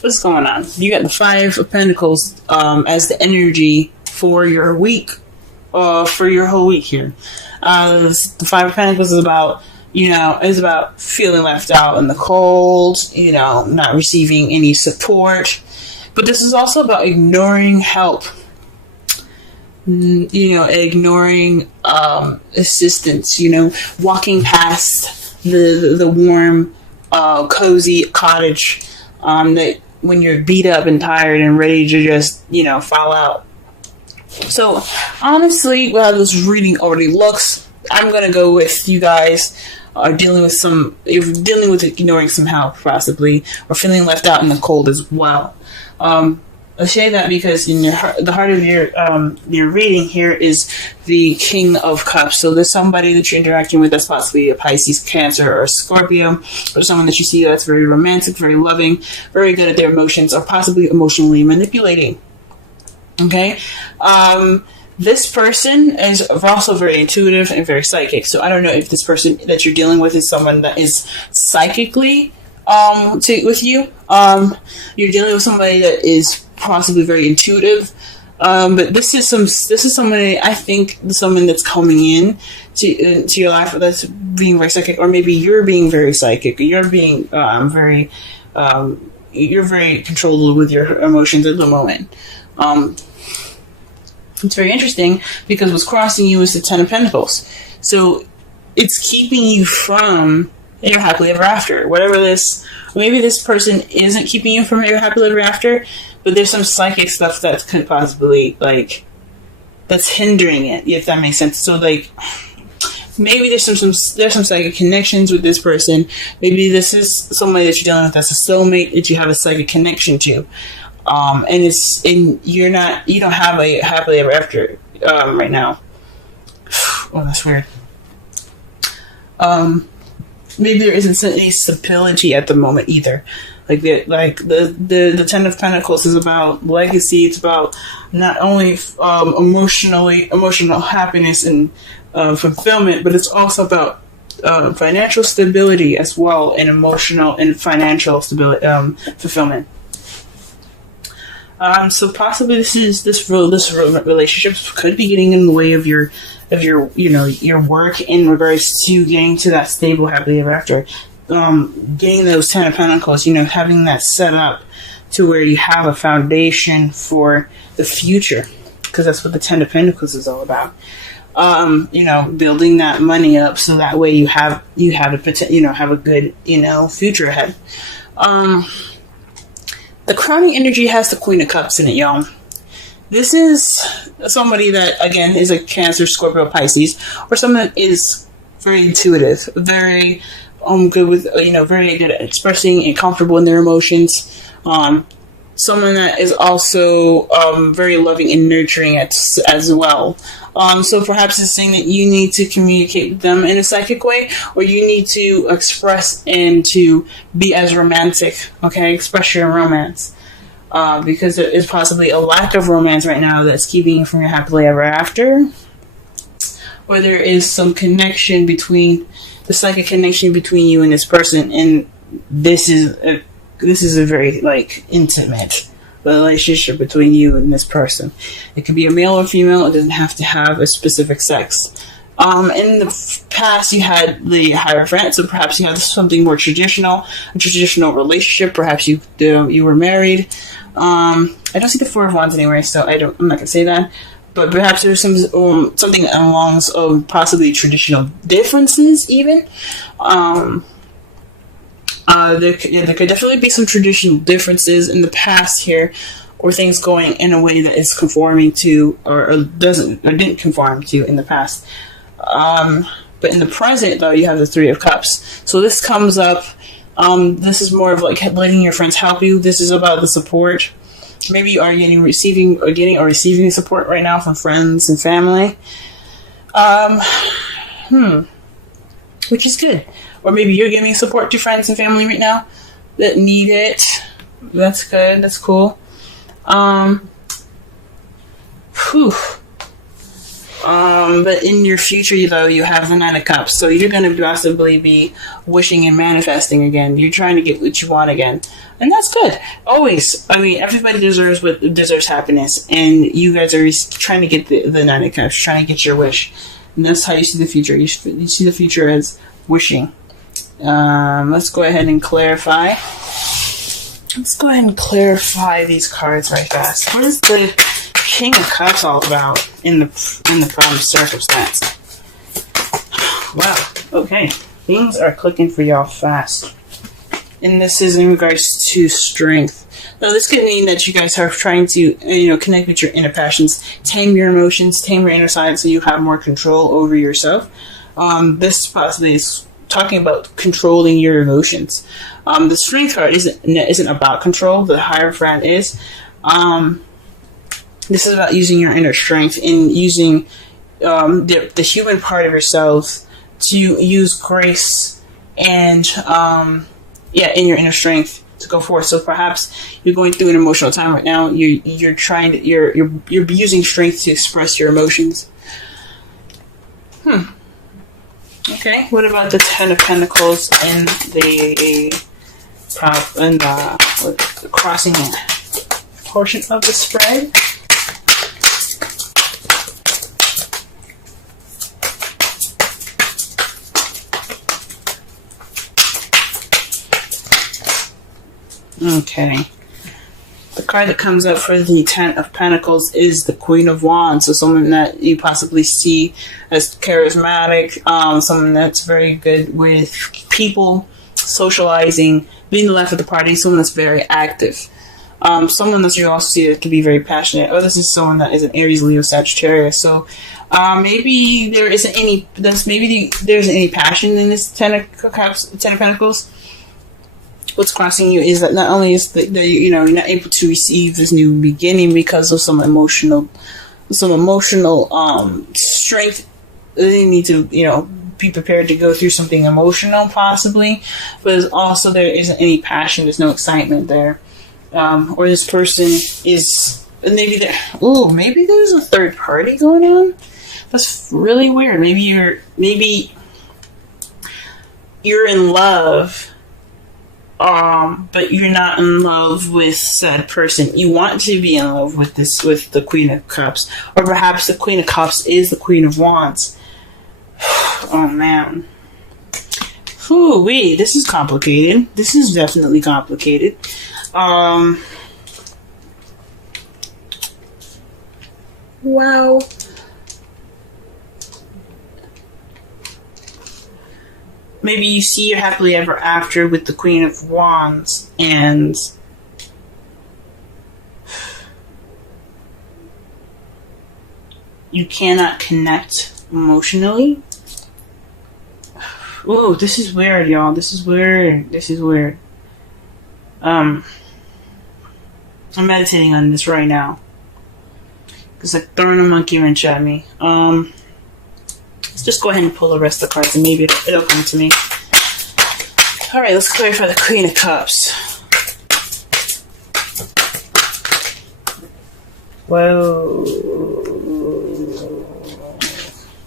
What's going on? You got the Five of Pentacles as the energy for your week, for your whole week here. The Five of Pentacles is about, is about feeling left out in the cold, not receiving any support. But this is also about ignoring help, ignoring assistance, walking past the warm, cozy cottage that when you're beat up and tired and ready to just, fall out. So, honestly, well, this reading already looks, I'm going to go with you guys are dealing with ignoring some help, possibly, or feeling left out in the cold as well. I say that because in the heart of your reading here is the King of Cups. So there's somebody that you're interacting with that's possibly a Pisces, Cancer, or Scorpio, or someone that you see that's very romantic, very loving, very good at their emotions, or possibly emotionally manipulating. Okay? This person is also very intuitive and very psychic. So I don't know if this person that you're dealing with is someone that is psychically with you. You're dealing with somebody that is possibly very intuitive, but this is somebody, I think, someone that's coming in to your life that's being very psychic, or maybe you're being very psychic. You're being you're very controlled with your emotions at the moment. It's very interesting because what's crossing you is the Ten of Pentacles, so it's keeping you from your happily ever after. Maybe this person isn't keeping you from your happily ever after, but there's some psychic stuff that could possibly, that's hindering it, if that makes sense. So, maybe there's some psychic connections with this person. Maybe this is somebody that you're dealing with that's a soulmate that you have a psychic connection to. You don't have a happily ever after, right now. Oh, that's weird. Maybe there isn't any stability at the moment either. The Ten of Pentacles is about legacy. It's about not only emotional happiness and fulfillment, but it's also about financial stability as well, and emotional and financial stability, fulfillment. So possibly this relationship could be getting in the way of your work in regards to getting to that stable happily ever after. Getting those Ten of Pentacles, having that set up to where you have a foundation for the future, because that's what the Ten of Pentacles is all about. Building that money up so that way you have a good, future ahead. The crowning energy has the Queen of Cups in it, y'all. This is somebody that, again, is a Cancer, Scorpio, Pisces, or someone that is very intuitive, very good with, very good at expressing and comfortable in their emotions. Someone that is also very loving and nurturing as well. So perhaps it's saying that you need to communicate with them in a psychic way, or you need to express and to be as romantic, okay? Express your romance. Because there is possibly a lack of romance right now that's keeping you from your happily ever after. Or there is some connection between, the psychic connection between you and this person, and this is a very, intimate relationship between you and this person. It could be a male or female. It doesn't have to have a specific sex. In the past, you had the Hierophant, so perhaps you had something more traditional, a traditional relationship. Perhaps you were married. I don't see the Four of Wands anywhere, so I'm not gonna say that. But perhaps there's something along possibly traditional differences, even. There could definitely be some traditional differences in the past here, or things going in a way that is conforming to, or didn't conform to in the past. But in the present, though, you have the Three of Cups. So this comes up. This is more of letting your friends help you. This is about the support. Maybe you are getting or receiving support right now from friends and family. Which is good. Or maybe you're giving support to friends and family right now that need it. That's good. That's cool. But in your future, though, you have the Nine of Cups. So you're going to possibly be wishing and manifesting again. You're trying to get what you want again. And that's good. Always. I mean, everybody deserves happiness, and you guys are trying to get the Nine of Cups, trying to get your wish, and that's how you see the future. You see the future as wishing. Let's go ahead and clarify. Let's go ahead and clarify these cards right fast. What is the King of Cups all about in the problem circumstance? Wow. Okay. Things are clicking for y'all fast. And this is in regards to strength. Now, this could mean that you guys are trying to, connect with your inner passions, tame your emotions, tame your inner side, so you have more control over yourself. This possibly is talking about controlling your emotions. The strength card isn't about control. The Hierophant is. This is about using your inner strength and using the human part of yourself to use grace and in your inner strength to go forth. So perhaps you're going through an emotional time right now. You're using strength to express your emotions. Okay. What about the Ten of Pentacles and the crossing portion of the spread? Okay. The card that comes up for the Ten of Pentacles is the Queen of Wands. So someone that you possibly see as charismatic, someone that's very good with people, socializing, being the life of the party, someone that's very active. Someone that you also see that can be very passionate. Oh, this is someone that is an Aries, Leo, Sagittarius. So maybe there isn't any passion in this Ten of Pentacles. What's crossing you is that not only is that you're not able to receive this new beginning because of some emotional strength. You need to be prepared to go through something emotional possibly, but also there isn't any passion. There's no excitement there, or this person is maybe there's a third party going on. That's really weird. Maybe you're in love. But you're not in love with said person. You want to be in love with the Queen of Cups. Or perhaps the Queen of Cups is the Queen of Wands. Oh, man. Ooh-wee, this is complicated. This is definitely complicated. Wow. Maybe you see your happily ever after with the Queen of Wands, and you cannot connect emotionally. Ooh, this is weird, y'all. This is weird. I'm meditating on this right now. It's like throwing a monkey wrench at me. Let's just go ahead and pull the rest of the cards and maybe it'll come to me. Alright, let's clarify the Queen of Cups. Whoa.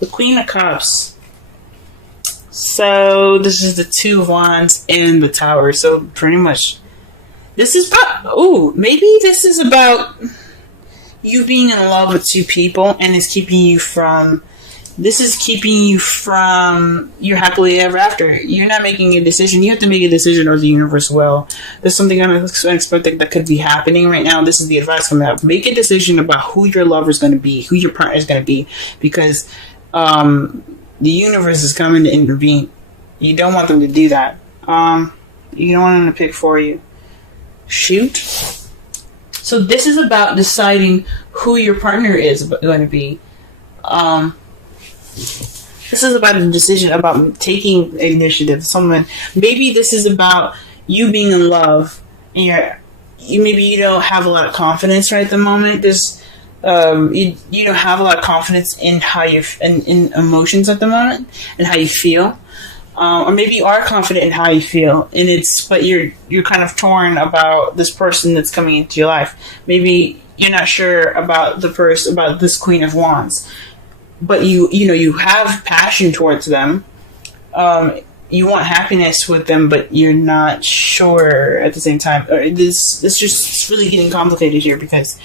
The Queen of Cups. So, this is the Two of Wands and the Tower. So, pretty much, this is about, maybe this is about you being in love with two people and it's keeping you from your happily ever after. You're not making a decision. You have to make a decision, or the universe will. There's something unexpected that could be happening right now. This is the advice coming out. Make a decision about who your lover is going to be, who your partner is going to be, because the universe is coming to intervene. You don't want them to do that. You don't want them to pick for you. Shoot. So this is about deciding who your partner is going to be. This is about a decision about taking initiative. Maybe this is about you being in love, and maybe you don't have a lot of confidence right at the moment. You don't have a lot of confidence in how in emotions at the moment and how you feel, or maybe you are confident in how you feel, but you're kind of torn about this person that's coming into your life. Maybe you're not sure about about this Queen of Wands. But you have passion towards them. you want happiness with them, but you're not sure at the same time. Or this just it's really getting complicated here, because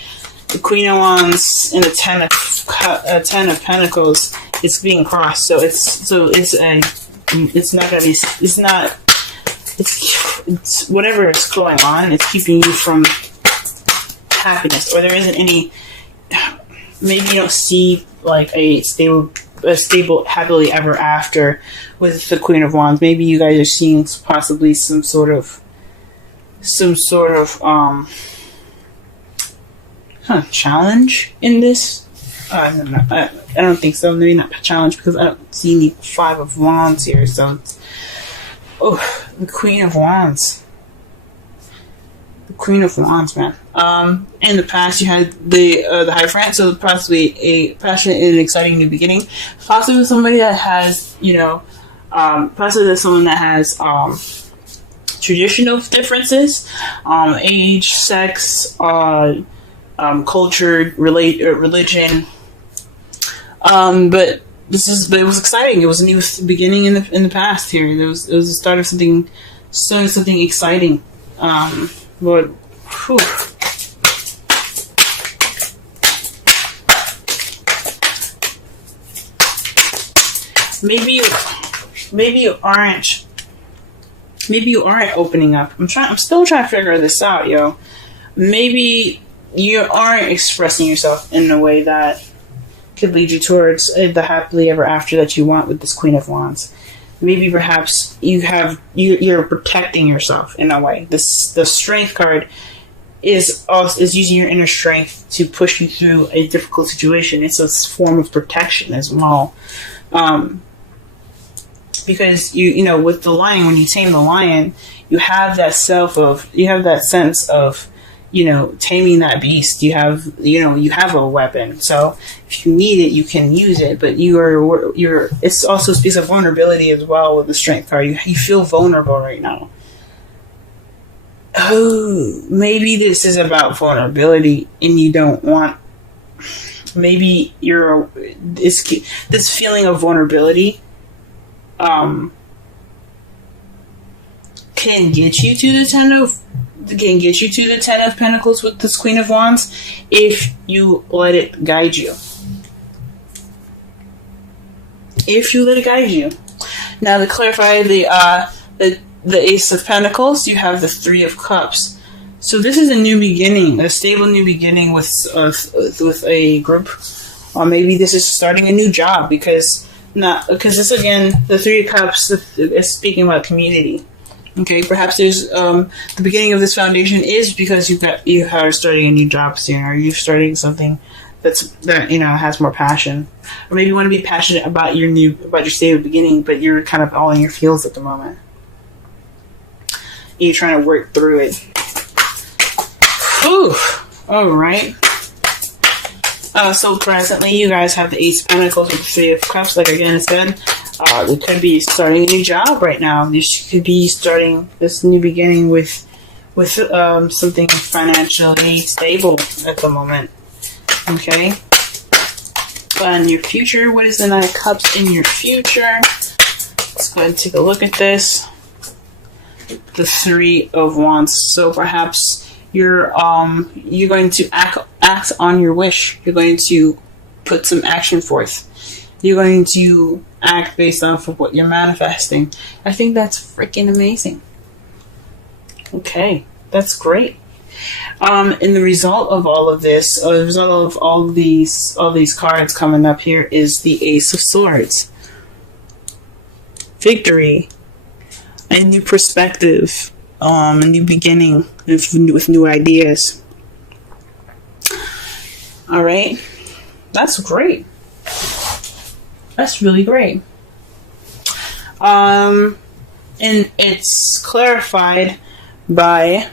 the Queen of Wands and the Ten of Pentacles is being crossed. So it's whatever is going on. It's keeping you from happiness, or there isn't any. Maybe you don't see like a stable happily ever after with the Queen of Wands. Maybe you guys are seeing possibly some sort of challenge in this. I don't think so. Maybe not challenge, because I don't see any Five of Wands here. So it's, the Queen of Wands. The Queen of Wands, man. In the past, you had the Hierophant, so possibly a passionate and exciting new beginning. Possibly somebody that has, possibly someone that has traditional differences, age, sex, culture, religion. But it was exciting. It was a new beginning in the past here. It was the start of something exciting. But whew. Maybe you aren't opening up. I'm still trying to figure this out, yo. Maybe you aren't expressing yourself in a way that could lead you towards the happily ever after that you want with this Queen of Wands. Maybe perhaps you're protecting yourself in a way. The Strength card is using your inner strength to push you through a difficult situation. It's a form of protection as well. Because with the lion, when you tame the lion, you have that sense of taming that beast. You have a weapon. So if you need it, you can use it. But it also speaks of vulnerability as well with the Strength card. You feel vulnerable right now. Oh, maybe this is about vulnerability, and you don't want. Maybe this feeling of vulnerability. Can get you to the Ten of Pentacles with this Queen of Wands if you let it guide you. Now, to clarify the Ace of Pentacles, you have the Three of Cups. So this is a new beginning, a stable new beginning with a group, or maybe this is starting a new job because this again, the Three of Cups is speaking about community. Okay, perhaps there's the beginning of this foundation is because you are starting a new job soon, or you're starting something that has more passion, or maybe you want to be passionate about your stable beginning, but you're kind of all in your feels at the moment. You're trying to work through it. Whew. All right. So presently, you guys have the Ace of Pentacles with the Three of Cups. Like again, I said, you could be starting a new job right now. You could be starting this new beginning with something financially stable at the moment. Okay. But in your future, what is the Nine of Cups in your future? Let's go ahead and take a look at this. The Three of Wands. So perhaps you're going to act on your wish. You're going to put some action forth. You're going to act based off of what you're manifesting. I think that's freaking amazing. Okay, that's great. And the result of all of this, the result of all these cards coming up here is the Ace of Swords. Victory, a new perspective, a new beginning with new ideas. All right, that's great. That's really great. And it's clarified by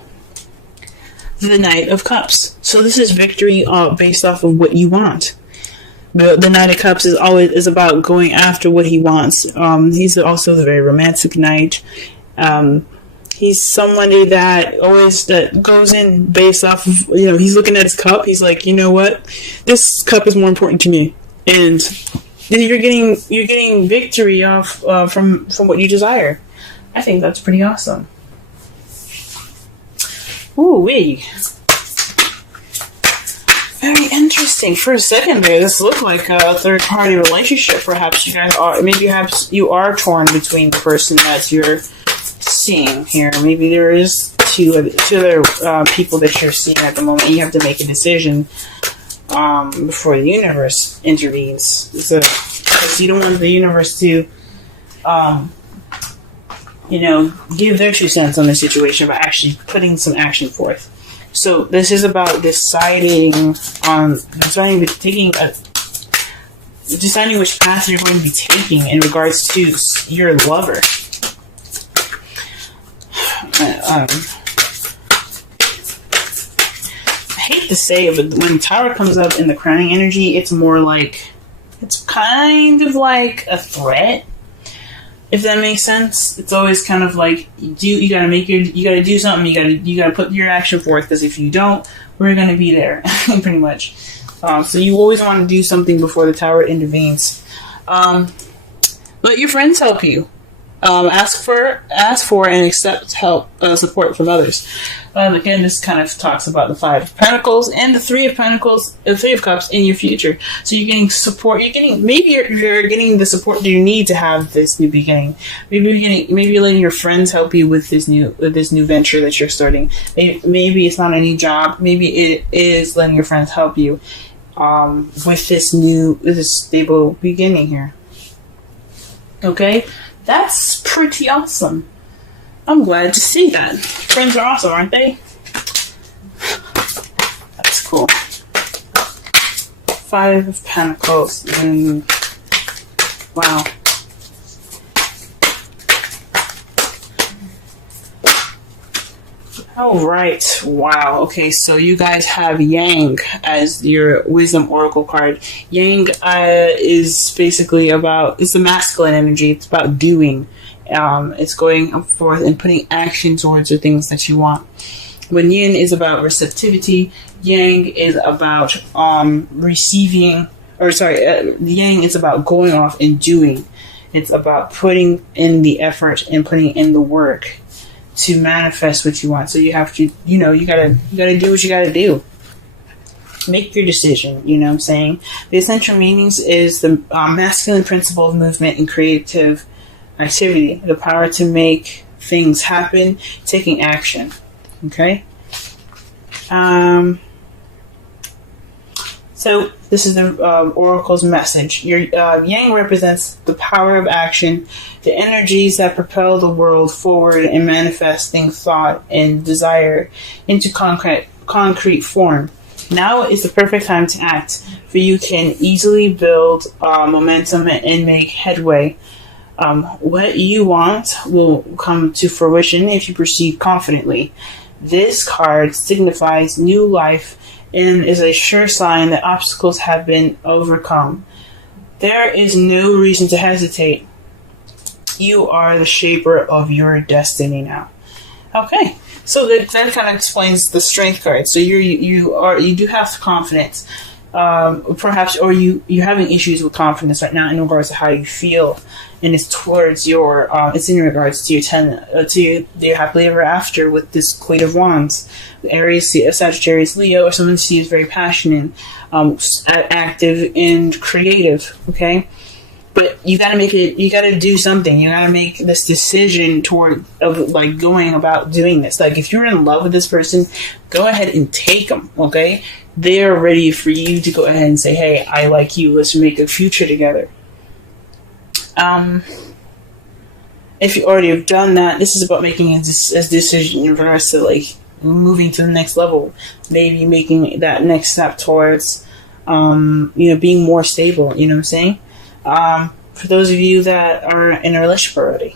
the Knight of Cups. So this is victory based off of what you want. The Knight of Cups is about going after what he wants. He's also the very romantic knight. He's somebody that goes in based off of, he's looking at his cup. He's like, you know what? This cup is more important to me. And you're getting victory off from what you desire. I think that's pretty awesome. Ooh wee. Very interesting. For a second there, this looked like a third-party relationship. Perhaps you guys are. Maybe you are torn between the person that you're seeing here. Maybe there is two other people that you're seeing at the moment. You have to make a decision before the universe intervenes. So, because you don't want the universe to, give their 2 cents on the situation by actually putting some action forth. So this is about deciding which path you're going to be taking in regards to your lover. I hate to say it, but when Tower comes up in the crowning energy, it's kind of like a threat. If that makes sense, it's always kind of like you gotta do something. You gotta put your action forth, because if you don't, we're gonna be there, pretty much. So you always want to do something before the Tower intervenes. Let your friends help you. Ask for and accept help, support from others. Again, this kind of talks about the 5 of Pentacles and the 3 of Pentacles, the 3 of Cups in your future. So you're getting support. Maybe you're getting the support you need to have this new beginning. Maybe you're letting your friends help you with this new venture that you're starting. Maybe it's not a new job. Maybe it is letting your friends help you with this stable beginning here. Okay. That's pretty awesome. I'm glad to see that. Friends are awesome, aren't they? That's cool. 5 of Pentacles. Wow. All right. Wow. Okay, so you guys have Yang as your Wisdom Oracle card. Yang is basically it's the masculine energy. It's about doing. It's going forth and putting action towards the things that you want. When Yin is about receptivity, Yang is about receiving. Yang is about going off and doing. It's about putting in the effort and putting in the work to manifest what you want. So you have to, you gotta do what you gotta do. Make your decision, you know what I'm saying? The essential meanings is the masculine principle of movement and creative activity. The power to make things happen, taking action. Okay? So this is the Oracle's message. Your Yang represents the power of action, the energies that propel the world forward and manifesting thought and desire into concrete form. Now is the perfect time to act, for you can easily build momentum and make headway. What you want will come to fruition if you proceed confidently. This card signifies new life and is a sure sign that obstacles have been overcome. There is no reason to hesitate. You are the shaper of your destiny now. Okay, so that kind of explains the Strength card. So you do have confidence, perhaps, or you're having issues with confidence right now in regards to how you feel, and it's towards it's in regards to your happily ever after with this Queen of Wands. Aries, Sagittarius, Leo, or someone who is very passionate, active, and creative. Okay, but you gotta make it. You gotta do something. You gotta make this decision going about doing this. Like, if you're in love with this person, go ahead and take them. Okay, they're ready for you to go ahead and say, "Hey, I like you. Let's make a future together." If you already have done that, this is about making a decision in regards to moving to the next level, maybe making that next step towards being more stable. You know what I'm saying? For those of you that are in a relationship already,